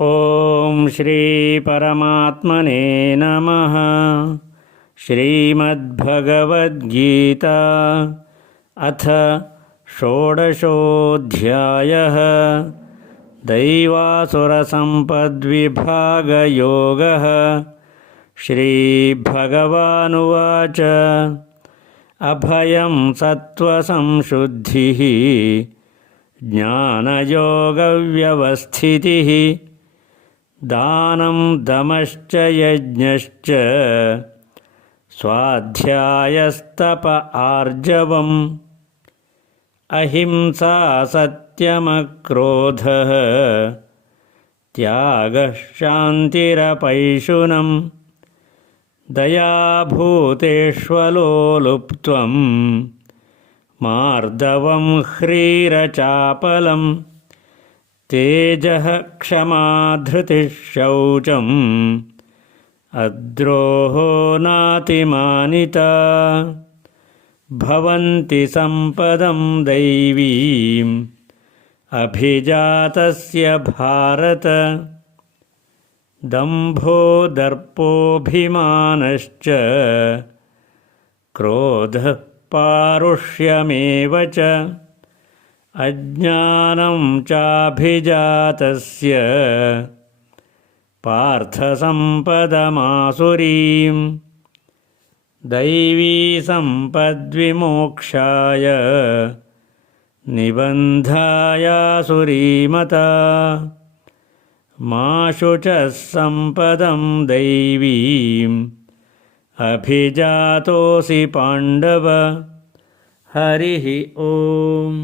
ಓಂ ಶ್ರೀ ಪರಮಾತ್ಮನೇ ನಮಃ. ಶ್ರೀಮದ್ಭಗವದ್ಗೀತಾ ಅಥ ಷೋಡಶೋऽಧ್ಯಾಯಃ. ದೈವಾಸುರಸಂಪದ್ವಿಭಾಗಯೋಗಃ. ಶ್ರೀಭಗವಾನುವಾಚ ಅಭಯಂ ಸತ್ವಸಂಶುದ್ಧಿಃ ಜ್ಞಾನಯೋಗವ್ಯವಸ್ಥಿತಿಃ ದಾನಂ ದಮಶ್ಚ ಯಜ್ಞಶ್ಚ ಸ್ವಾಧ್ಯಾಯಸ್ತಪ ಆರ್ಜವಂ ಅಹಿಂಸಾ ಸತ್ಯಮಕ್ರೋಧಃ ತ್ಯಾಗಃ ಶಾಂತಿರಪೈಶುನಂ ದಯಾಭೂತೇಷ್ವಲೋಲುಪ್ತ್ವಂ ಮಾರ್ದವಂ ಹ್ರೀರಚಾಪಲಂ ತೇಜಃ ಕ್ಷಮಾ ಧೃತಿಃ ಶೌಚಂ ಅದ್ರೋಹೋ ನಾತಿಮಾನಿತಾ. ಭವಂತಿ ಸಂಪದಂ ದೈವೀಂ ಅಭಿಜಾತಸ್ಯ ಭಾರತ ದಂಭೋ ದರ್ಪೋಭಿಮಾನಶ್ಚ ಕ್ರೋಧಃ ಪಾರುಷ್ಯಮೇವ ಚ ಅಜ್ಞಾನಂ ಚಾಭಿಜಾತಸ್ಯ ಪಾರ್ಥಸಂಪದಮಾಸುರೀಂ. ದೈವೀ ಸಂಪದ್ವಿಮೋಕ್ಷಾಯ ನಿಬಂಧಾಯಾಸುರೀಮತಾ. ಮಾ ಶುಚಃ ಸಂಪದಂ ದೈವೀಂ ಅಭಿಜಾತೋऽಸಿ ಪಾಂಡವ. ಹರಿ ಓಂ.